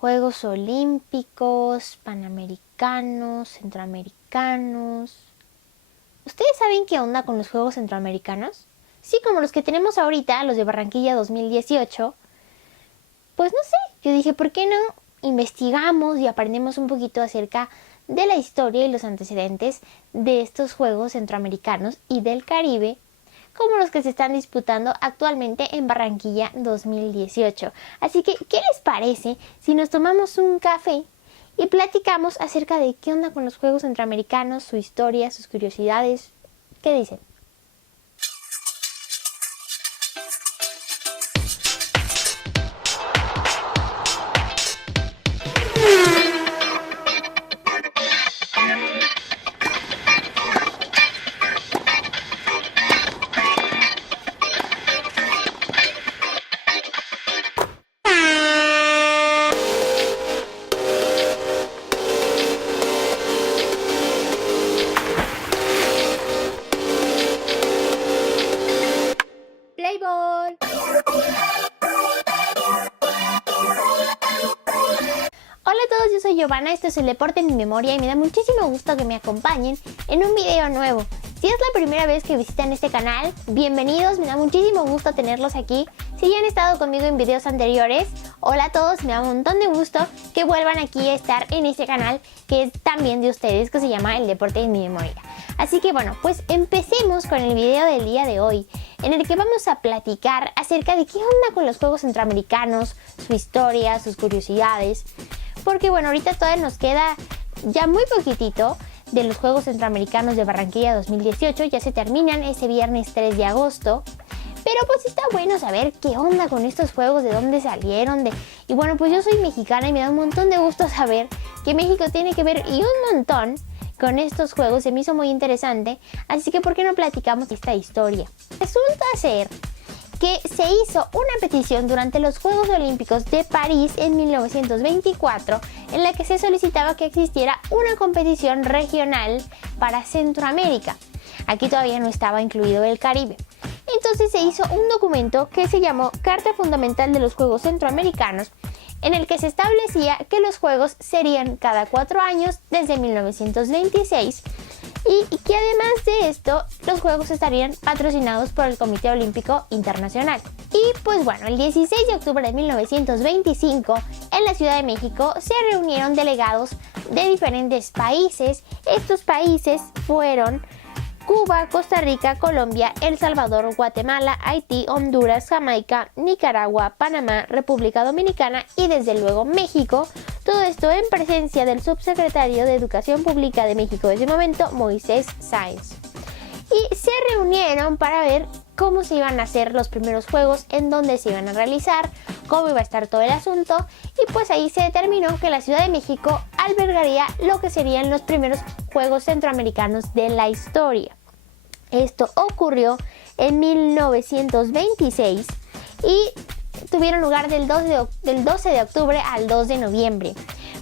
Juegos Olímpicos, Panamericanos, Centroamericanos. ¿Ustedes saben qué onda con los Juegos Centroamericanos? Sí, como los que tenemos ahorita, los de Barranquilla 2018. Pues no sé, yo dije, ¿por qué no investigamos y aprendemos un poquito acerca de la historia y los antecedentes de estos Juegos Centroamericanos y del Caribe, como los que se están disputando actualmente en Barranquilla 2018? Así que, ¿qué les parece si nos tomamos un café y platicamos acerca de qué onda con los Juegos Centroamericanos, su historia, sus curiosidades? ¿Qué dicen? Playball. Hola a todos, yo soy Giovanna, esto es El Deporte en mi Memoria y me da muchísimo gusto que me acompañen en un video nuevo. Si es la primera vez que visitan este canal, bienvenidos, me da muchísimo gusto tenerlos aquí. Si ya han estado conmigo en videos anteriores, hola a todos, me da un montón de gusto que vuelvan aquí a estar en este canal que es también de ustedes, que se llama El Deporte en mi Memoria. Así que bueno, pues empecemos con el video del día de hoy, en el que vamos a platicar acerca de qué onda con los Juegos Centroamericanos, su historia, sus curiosidades. Porque bueno, ahorita todavía nos queda ya muy poquitito de los Juegos Centroamericanos de Barranquilla 2018. Ya se terminan ese viernes 3 de agosto. Pero pues está bueno saber qué onda con estos juegos, de dónde salieron. Y bueno, pues yo soy mexicana y me da un montón de gusto saber que México tiene que ver y un montón con estos juegos. Se me hizo muy interesante. Así que ¿por qué no platicamos esta historia? Resulta ser que se hizo una petición durante los Juegos Olímpicos de París en 1924 en la que se solicitaba que existiera una competición regional para Centroamérica. Aquí todavía no estaba incluido el Caribe. Entonces se hizo un documento que se llamó Carta Fundamental de los Juegos Centroamericanos, en el que se establecía que los Juegos serían cada 4 años desde 1926 y que además de esto los Juegos estarían patrocinados por el Comité Olímpico Internacional. Y pues bueno, el 16 de octubre de 1925 en la Ciudad de México se reunieron delegados de diferentes países. Estos países fueron Cuba, Costa Rica, Colombia, El Salvador, Guatemala, Haití, Honduras, Jamaica, Nicaragua, Panamá, República Dominicana y desde luego México. Todo esto en presencia del subsecretario de Educación Pública de México de ese momento, Moisés Sáenz. Y se reunieron para ver cómo se iban a hacer los primeros juegos, en dónde se iban a realizar, cómo iba a estar todo el asunto. Y pues ahí se determinó que la Ciudad de México albergaría lo que serían los primeros Juegos Centroamericanos de la historia. Esto ocurrió en 1926 y tuvieron lugar del 12 de octubre al 2 de noviembre.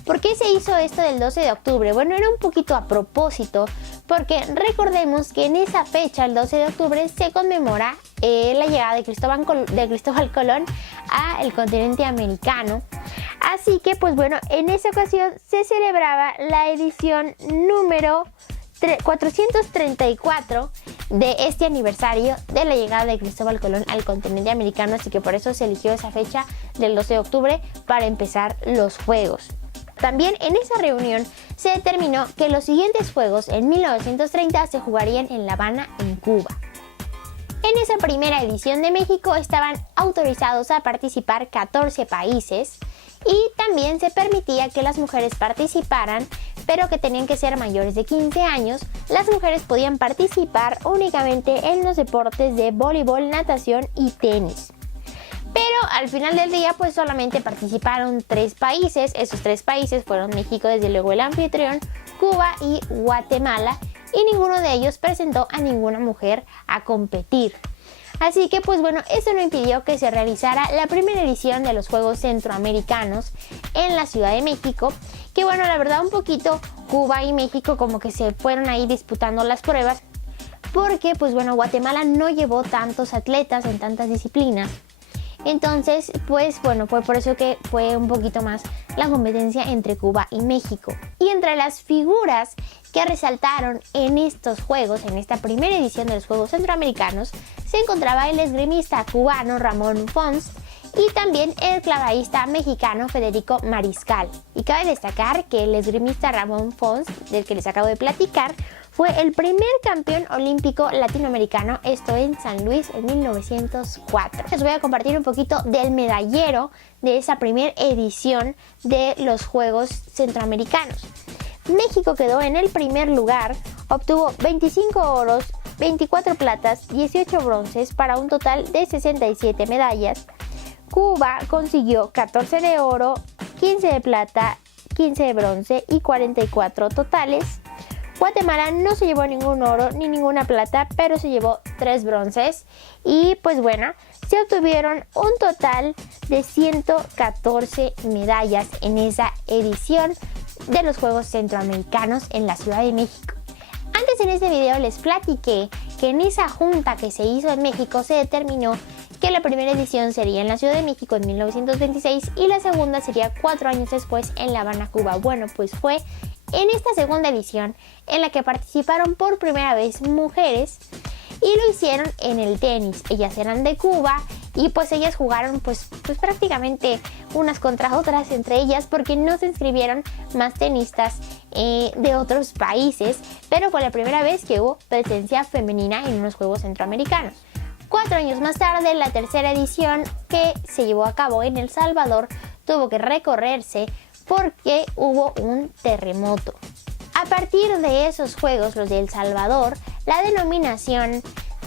¿Por qué se hizo esto del 12 de octubre? Bueno, era un poquito a propósito, porque recordemos que en esa fecha, el 12 de octubre, se conmemora la llegada de Cristóbal Colón al continente americano. Así que, pues bueno, en esa ocasión se celebraba la edición número 434 de este aniversario de la llegada de Cristóbal Colón al continente americano, así que por eso se eligió esa fecha del 12 de octubre para empezar los juegos. También en esa reunión se determinó que los siguientes juegos en 1930 se jugarían en La Habana, en Cuba. En esa primera edición de México estaban autorizados a participar 14 países y también se permitía que las mujeres participaran, pero que tenían que ser mayores de 15 años. Las mujeres podían participar únicamente en los deportes de voleibol, natación y tenis. Pero al final del día pues solamente participaron 3 países. Esos 3 países fueron México, desde luego el anfitrión, Cuba y Guatemala, y ninguno de ellos presentó a ninguna mujer a competir. Así que pues bueno, eso no impidió que se realizara la primera edición de los Juegos Centroamericanos en la Ciudad de México, que bueno, la verdad un poquito Cuba y México como que se fueron ahí disputando las pruebas, porque pues bueno, Guatemala no llevó tantos atletas en tantas disciplinas. Entonces, pues bueno, fue por eso que fue un poquito más la competencia entre Cuba y México. Y entre las figuras que resaltaron en estos juegos, en esta primera edición de los Juegos Centroamericanos, se encontraba el esgrimista cubano Ramón Fons y también el clavadista mexicano Federico Mariscal. Y cabe destacar que el esgrimista Ramón Fons, del que les acabo de platicar, fue el primer campeón olímpico latinoamericano, esto en San Luis en 1904. Les voy a compartir un poquito del medallero de esa primera edición de los Juegos Centroamericanos. México quedó en el primer lugar, obtuvo 25 oros, 24 platas, 18 bronces para un total de 67 medallas. Cuba consiguió 14 de oro, 15 de plata, 15 de bronce y 44 totales. Guatemala no se llevó ningún oro ni ninguna plata, pero se llevó 3 bronces. Y pues bueno, se obtuvieron un total de 114 medallas en esa edición de los Juegos Centroamericanos en la Ciudad de México. Antes en este video les platiqué que en esa junta que se hizo en México se determinó que la primera edición sería en la Ciudad de México en 1926 y la segunda sería 4 años después en La Habana, Cuba. Bueno, pues fue en esta segunda edición en la que participaron por primera vez mujeres y lo hicieron en el tenis. Ellas eran de Cuba y pues ellas jugaron pues prácticamente unas contra otras entre ellas porque no se inscribieron más tenistas de otros países, pero fue la primera vez que hubo presencia femenina en unos Juegos Centroamericanos. 4 años más tarde, la tercera edición que se llevó a cabo en El Salvador tuvo que recorrerse porque hubo un terremoto. A partir de esos Juegos, los de El Salvador, la denominación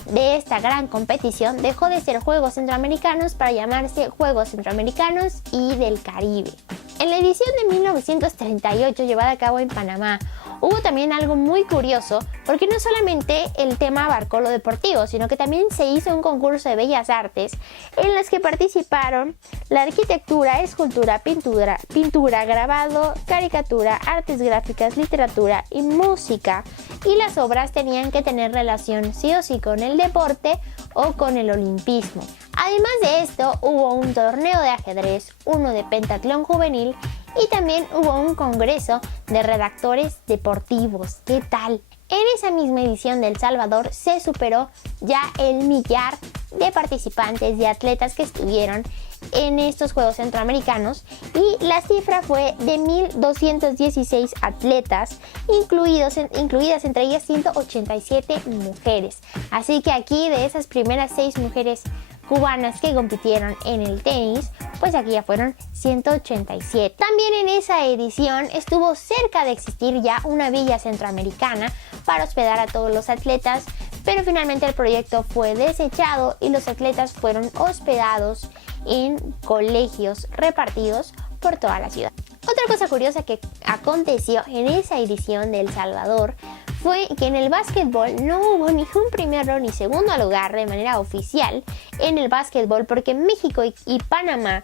de esta gran competición dejó de ser Juegos Centroamericanos para llamarse Juegos Centroamericanos y del Caribe. En la edición de 1938 llevada a cabo en Panamá, hubo también algo muy curioso porque no solamente el tema abarcó lo deportivo, sino que también se hizo un concurso de bellas artes en las que participaron la arquitectura, escultura, pintura, grabado, caricatura, artes gráficas, literatura y música. Y las obras tenían que tener relación sí o sí con el deporte o con el olimpismo. Además de esto, hubo un torneo de ajedrez, uno de pentatlón juvenil y también hubo un congreso de redactores deportivos. ¿Qué tal? En esa misma edición de El Salvador se superó ya el millar de participantes, de atletas que estuvieron en estos Juegos Centroamericanos y la cifra fue de 1.216 atletas, incluidas entre ellas 187 mujeres. Así que aquí de esas primeras 6 mujeres cubanas que compitieron en el tenis, pues aquí ya fueron 187. También en esa edición estuvo cerca de existir ya una villa centroamericana para hospedar a todos los atletas, pero finalmente el proyecto fue desechado y los atletas fueron hospedados en colegios repartidos por toda la ciudad. Otra cosa curiosa que aconteció en esa edición de El Salvador fue que en el básquetbol no hubo ni un primero ni segundo lugar de manera oficial en el básquetbol porque México y Panamá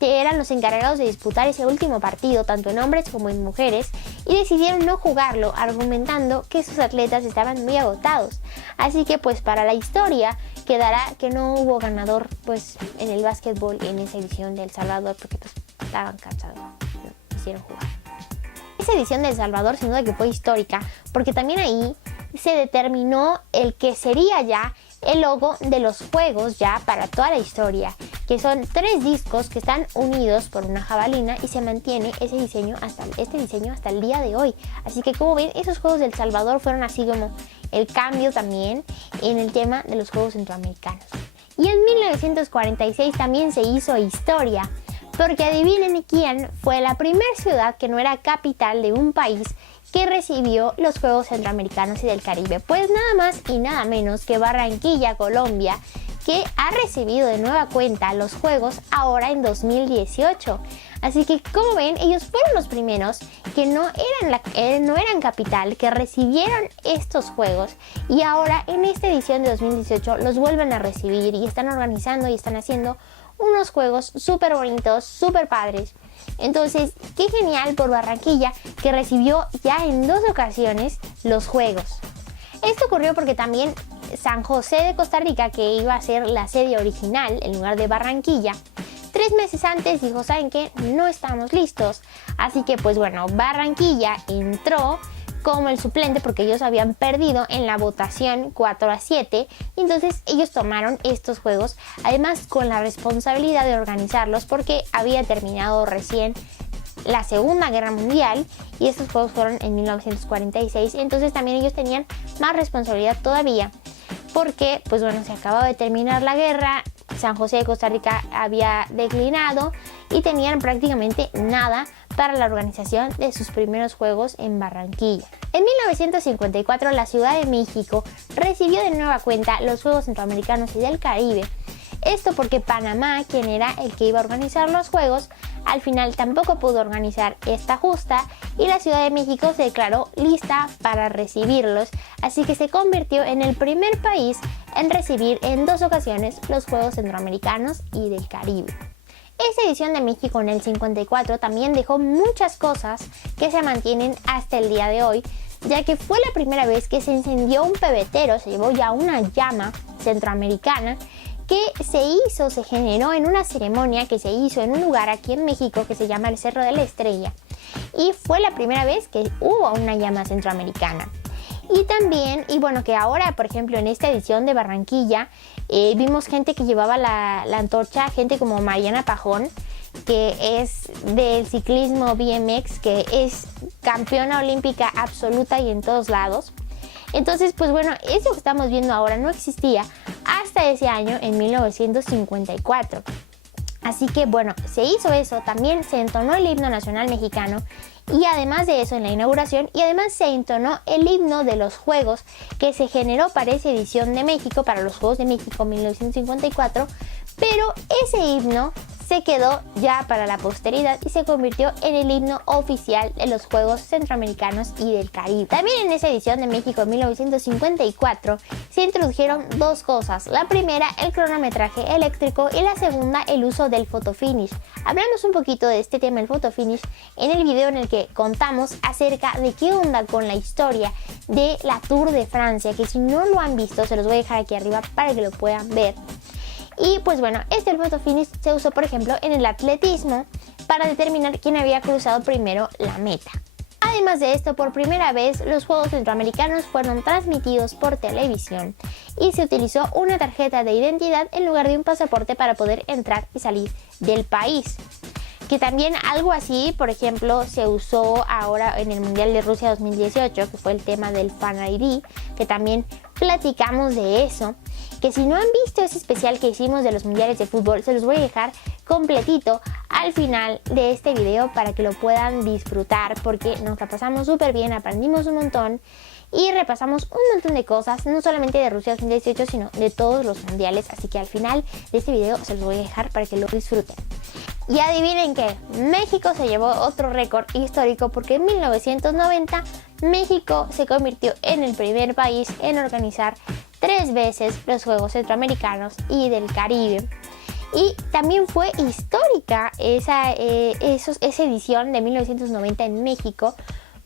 eran los encargados de disputar ese último partido tanto en hombres como en mujeres y decidieron no jugarlo argumentando que sus atletas estaban muy agotados. Así que pues para la historia quedará que no hubo ganador pues en el básquetbol en esa edición de El Salvador porque pues estaban cansados, no quisieron jugar. Esa edición de El Salvador sin duda que fue histórica porque también ahí se determinó el que sería ya el logo de los juegos ya para toda la historia, que son 3 discos que están unidos por una jabalina y se mantiene este diseño hasta el día de hoy. Así que como ven, esos Juegos de El Salvador fueron así como el cambio también en el tema de los Juegos Centroamericanos. Y en 1946 también se hizo historia, porque adivinen quién fue la primera ciudad que no era capital de un país que recibió los Juegos Centroamericanos y del Caribe. Pues nada más y nada menos que Barranquilla, Colombia, que ha recibido de nueva cuenta los Juegos ahora en 2018. Así que como ven, ellos fueron los primeros que no eran capital, que recibieron estos Juegos y ahora en esta edición de 2018 los vuelven a recibir y están organizando y están haciendo unos juegos súper bonitos, súper padres. Entonces, qué genial por Barranquilla que recibió ya en 2 ocasiones los Juegos. Esto ocurrió porque también San José de Costa Rica, que iba a ser la sede original en lugar de Barranquilla, 3 meses antes dijo, ¿saben qué? No estamos listos. Así que pues bueno, Barranquilla entró como el suplente porque ellos habían perdido en la votación 4-7. Entonces ellos tomaron estos juegos, además con la responsabilidad de organizarlos porque había terminado recién la Segunda Guerra Mundial y estos juegos fueron en 1946. Entonces también ellos tenían más responsabilidad todavía porque pues bueno, se acababa de terminar la guerra, San José de Costa Rica había declinado y tenían prácticamente nada para la organización de sus primeros juegos en Barranquilla. En 1954 la Ciudad de México recibió de nueva cuenta los Juegos Centroamericanos y del Caribe. Esto porque Panamá, quien era el que iba a organizar los juegos, al final tampoco pudo organizar esta justa y la Ciudad de México se declaró lista para recibirlos, así que se convirtió en el primer país en recibir en 2 ocasiones los Juegos Centroamericanos y del Caribe. Esta edición de México en el 54 también dejó muchas cosas que se mantienen hasta el día de hoy, ya que fue la primera vez que se encendió un pebetero, se llevó ya una llama centroamericana que se generó en una ceremonia que se hizo en un lugar aquí en México que se llama el Cerro de la Estrella, y fue la primera vez que hubo una llama centroamericana. Y también, y bueno, que ahora, por ejemplo, en esta edición de Barranquilla, vimos gente que llevaba la antorcha, gente como Mariana Pajón, que es del ciclismo BMX, que es campeona olímpica absoluta y en todos lados. Entonces, pues bueno, eso que estamos viendo ahora no existía hasta ese año, en 1954. Así que bueno, se hizo eso, también se entonó el himno nacional mexicano y además de eso en la inauguración, y además se entonó el himno de los Juegos que se generó para esa edición de México, para los Juegos de México 1954, pero ese himno se quedó ya para la posteridad y se convirtió en el himno oficial de los Juegos Centroamericanos y del Caribe. También en esa edición de México en 1954 se introdujeron 2 cosas. La primera, el cronometraje eléctrico, y la segunda, el uso del photofinish. Hablamos un poquito de este tema, el photofinish, en el video en el que contamos acerca de qué onda con la historia de la Tour de Francia, que si no lo han visto se los voy a dejar aquí arriba para que lo puedan ver. Y pues bueno, el photofinish se usó por ejemplo en el atletismo para determinar quién había cruzado primero la meta. Además de esto, por primera vez los Juegos Centroamericanos fueron transmitidos por televisión y se utilizó una tarjeta de identidad en lugar de un pasaporte para poder entrar y salir del país. Que también algo así, por ejemplo, se usó ahora en el Mundial de Rusia 2018, que fue el tema del Fan ID, que también platicamos de eso. Que si no han visto ese especial que hicimos de los mundiales de fútbol, se los voy a dejar completito al final de este video para que lo puedan disfrutar, porque nos la pasamos súper bien, aprendimos un montón y repasamos un montón de cosas, no solamente de Rusia 2018, sino de todos los mundiales. Así que al final de este video se los voy a dejar para que lo disfruten. Y adivinen qué, México se llevó otro récord histórico porque en 1990 México se convirtió en el primer país en organizar 3 veces los Juegos Centroamericanos y del Caribe. Y también fue histórica esa edición de 1990 en México,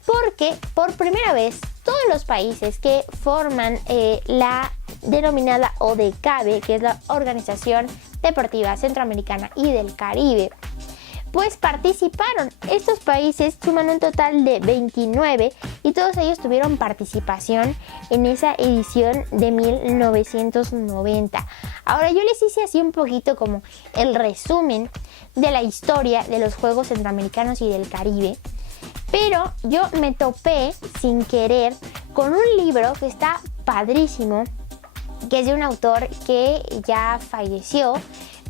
porque por primera vez todos los países que forman la denominada ODECABE, que es la Organización Deportiva Centroamericana y del Caribe, pues participaron. Estos países suman un total de 29 y todos ellos tuvieron participación en esa edición de 1990. Ahora yo les hice así un poquito como el resumen de la historia de los Juegos Centroamericanos y del Caribe, pero yo me topé sin querer con un libro que está padrísimo, que es de un autor que ya falleció,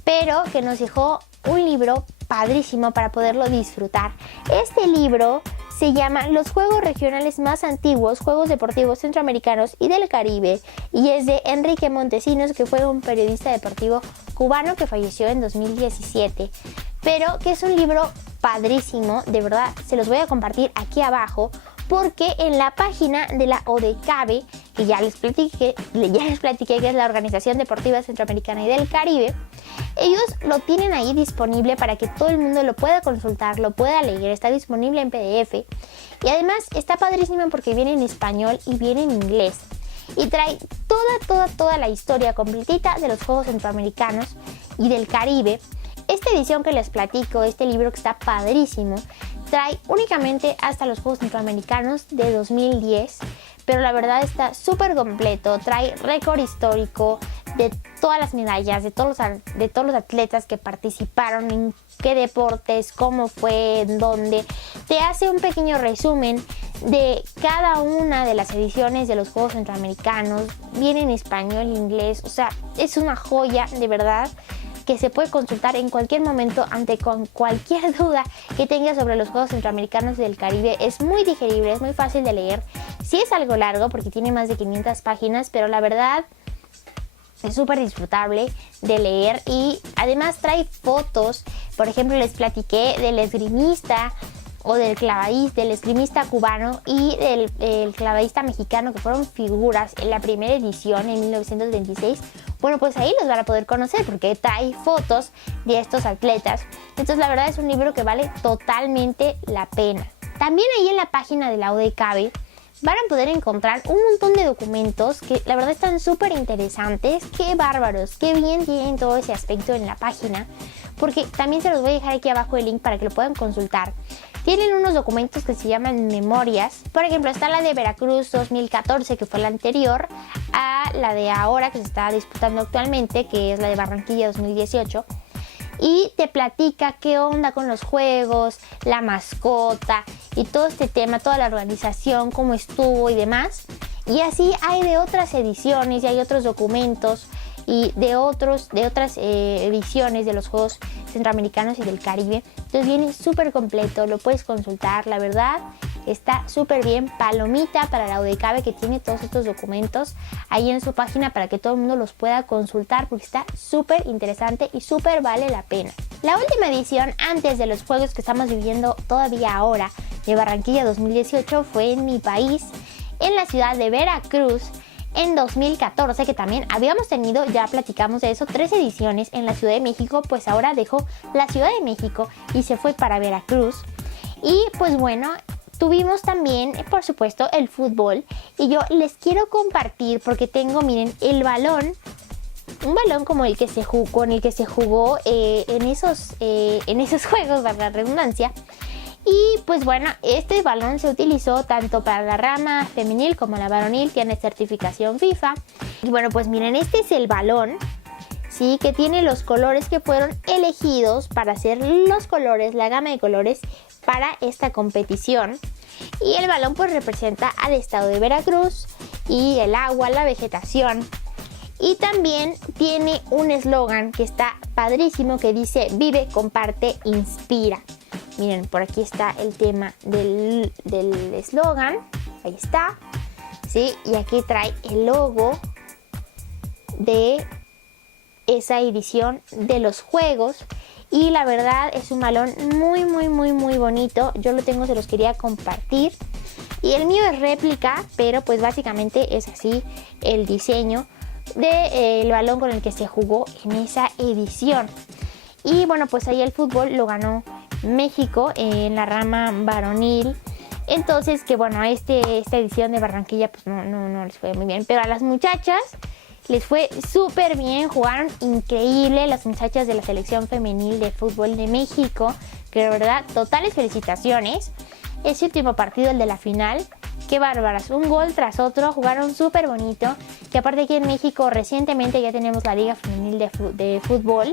pero que nos dejó un libro padrísimo para poderlo disfrutar. Este libro se llama Los Juegos Regionales Más Antiguos, Juegos Deportivos Centroamericanos y del Caribe, y es de Enrique Montesinos, que fue un periodista deportivo cubano que falleció en 2017, pero que es un libro padrísimo, de verdad. Se los voy a compartir aquí abajo, porque en la página de la ODECABE, que ya les platiqué que es la Organización Deportiva Centroamericana y del Caribe, ellos lo tienen ahí disponible para que todo el mundo lo pueda consultar, lo pueda leer. Está disponible en PDF y además está padrísimo porque viene en español y viene en inglés. y trae toda la historia completita de los Juegos Centroamericanos y del Caribe. Esta edición que les platico, este libro que está padrísimo, trae únicamente hasta los Juegos Centroamericanos de 2010, pero la verdad está súper completo, trae récord histórico de todas las medallas, de todos los atletas que participaron, en qué deportes, cómo fue, en dónde. Te hace un pequeño resumen de cada una de las ediciones de los Juegos Centroamericanos, viene en español, inglés, o sea, es una joya de verdad que se puede consultar en cualquier momento ante con cualquier duda que tengas sobre los Juegos Centroamericanos del Caribe. Es muy digerible, es muy fácil de leer. Sí es algo largo porque tiene más de 500 páginas, pero la verdad es súper disfrutable de leer y además trae fotos. Por ejemplo, les platiqué del esgrimista o del esgrimista cubano y del clavadista mexicano, que fueron figuras en la primera edición en 1926. Bueno, pues ahí los van a poder conocer porque trae fotos de estos atletas. Entonces la verdad es un libro que vale totalmente la pena. También ahí en la página de la UDECABE van a poder encontrar un montón de documentos que la verdad están súper interesantes. Qué bárbaros, qué bien tienen todo ese aspecto en la página, porque también se los voy a dejar aquí abajo el link para que lo puedan consultar. Tienen unos documentos que se llaman memorias. Por ejemplo, está la de Veracruz 2014, que fue la anterior a la de ahora que se está disputando actualmente, que es la de Barranquilla 2018. Y te platica qué onda con los juegos, la mascota y todo este tema, toda la organización, cómo estuvo y demás. Y así hay de otras ediciones y hay otros documentos y de otras ediciones de los Juegos Centroamericanos y del Caribe. Entonces viene súper completo, lo puedes consultar, la verdad está súper bien. Palomita para la UDECABE, que tiene todos estos documentos ahí en su página para que todo el mundo los pueda consultar, porque está súper interesante y súper vale la pena. La última edición antes de los Juegos que estamos viviendo todavía ahora de Barranquilla 2018 fue en mi país, en la ciudad de Veracruz, en 2014, que también habíamos tenido, ya platicamos de eso, 3 ediciones en la Ciudad de México. Pues ahora dejó la Ciudad de México y se fue para Veracruz. Y pues bueno, tuvimos también, por supuesto, el fútbol. Y yo les quiero compartir, porque tengo, miren, el balón, un balón como el que se jugó, con el que se jugó en esos juegos, valga la redundancia. Y pues bueno, este balón se utilizó tanto para la rama femenil como la varonil, tiene certificación FIFA. Y bueno, pues miren, este es el balón, ¿sí? Que tiene los colores que fueron elegidos para hacer los colores, la gama de colores para esta competición. Y el balón pues representa al estado de Veracruz y el agua, la vegetación. Y también tiene un eslogan que está padrísimo, que dice: vive, comparte, inspira. Miren, por aquí está el tema del eslogan. Ahí está, ¿sí? Y aquí trae el logo de esa edición de los juegos. Y la verdad es un balón muy bonito. Yo lo tengo, se los quería compartir. Y el mío es réplica, pero pues básicamente es así el diseño del balón con el que se jugó en esa edición. Y bueno, pues ahí el fútbol lo ganó México en la rama varonil. Entonces, que bueno, esta edición de Barranquilla pues no les fue muy bien, pero a las muchachas les fue súper bien, jugaron increíble las muchachas de la selección femenil de fútbol de México, que de verdad, totales felicitaciones. Ese último partido, el de la final, qué bárbaras, un gol tras otro, jugaron súper bonito, que aparte aquí en México recientemente ya tenemos la Liga Femenil de Fútbol.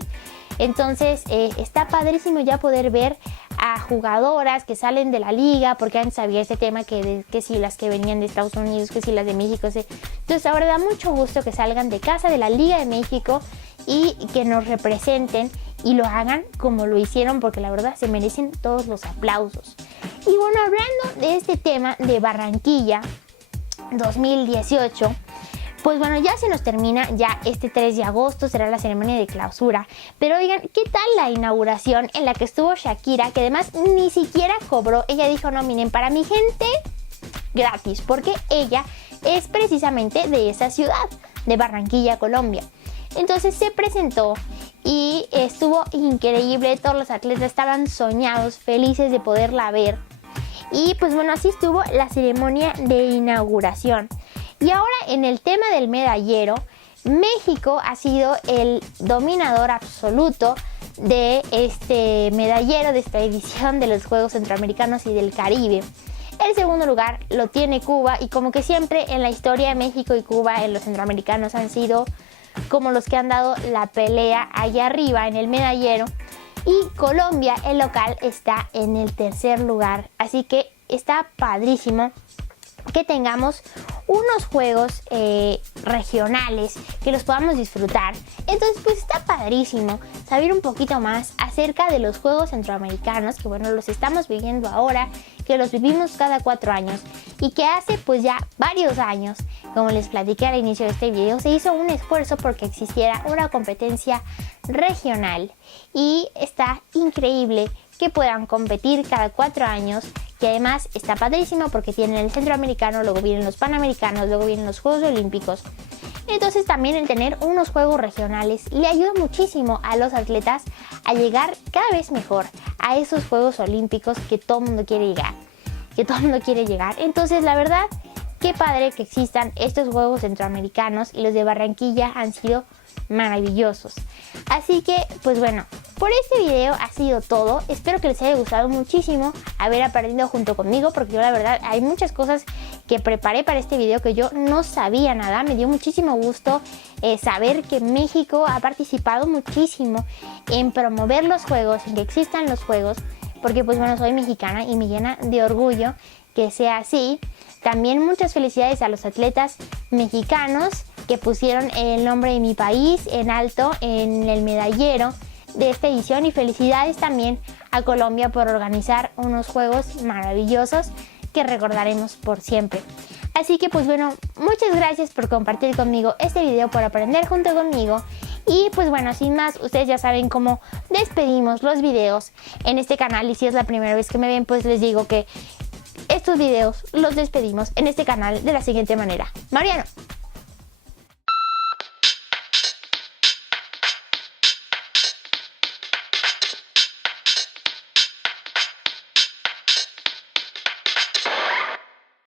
Entonces está padrísimo ya poder ver a jugadoras que salen de la liga, porque antes había ese tema que si las que venían de Estados Unidos, que si las de México. Entonces ahora da mucho gusto que salgan de casa de la Liga de México y que nos representen y lo hagan como lo hicieron, porque la verdad se merecen todos los aplausos. Y bueno, hablando de este tema de Barranquilla 2018, pues bueno, ya se nos termina, ya este 3 de agosto será la ceremonia de clausura. Pero oigan, ¿qué tal la inauguración en la que estuvo Shakira? Que además ni siquiera cobró. Ella dijo: no, miren, para mi gente, gratis, porque ella es precisamente de esa ciudad, de Barranquilla, Colombia. Entonces se presentó y estuvo increíble. Todos los atletas estaban soñados, felices de poderla ver. Y pues bueno, así estuvo la ceremonia de inauguración. Y ahora en el tema del medallero, México ha sido el dominador absoluto de este medallero, de esta edición de los Juegos Centroamericanos y del Caribe. El segundo lugar lo tiene Cuba, y como que siempre en la historia, México y Cuba en los centroamericanos han sido como los que han dado la pelea allá arriba en el medallero. Y Colombia, el local, está en el tercer lugar. Así que está padrísimo que tengamos unos juegos regionales, que los podamos disfrutar. Entonces pues está padrísimo saber un poquito más acerca de los Juegos Centroamericanos, que bueno, los estamos viviendo ahora, que los vivimos cada 4 años y que hace pues ya varios años, como les platiqué al inicio de este video, se hizo un esfuerzo porque existiera una competencia regional, y está increíble que puedan competir cada 4 años, que además está padrísimo porque tienen el centroamericano, luego vienen los panamericanos, luego vienen los Juegos Olímpicos. Entonces también el tener unos juegos regionales le ayuda muchísimo a los atletas a llegar cada vez mejor a esos Juegos Olímpicos que todo el mundo quiere llegar, Entonces la verdad, qué padre que existan estos Juegos Centroamericanos, y los de Barranquilla han sido maravillosos. Así que pues bueno, por este video ha sido todo. Espero que les haya gustado muchísimo haber aprendido junto conmigo, porque yo la verdad hay muchas cosas que preparé para este video que yo no sabía nada. Me dio muchísimo gusto saber que México ha participado muchísimo en promover los juegos, en que existan los juegos, porque pues bueno, soy mexicana y me llena de orgullo que sea así. También muchas felicidades a los atletas mexicanos que pusieron el nombre de mi país en alto en el medallero de esta edición, y felicidades también a Colombia por organizar unos juegos maravillosos que recordaremos por siempre. Así que pues bueno, muchas gracias por compartir conmigo este video, por aprender junto conmigo. Y pues bueno, sin más, ustedes ya saben cómo despedimos los videos en este canal, y si es la primera vez que me ven, pues les digo que estos videos los despedimos en este canal de la siguiente manera. Mariano.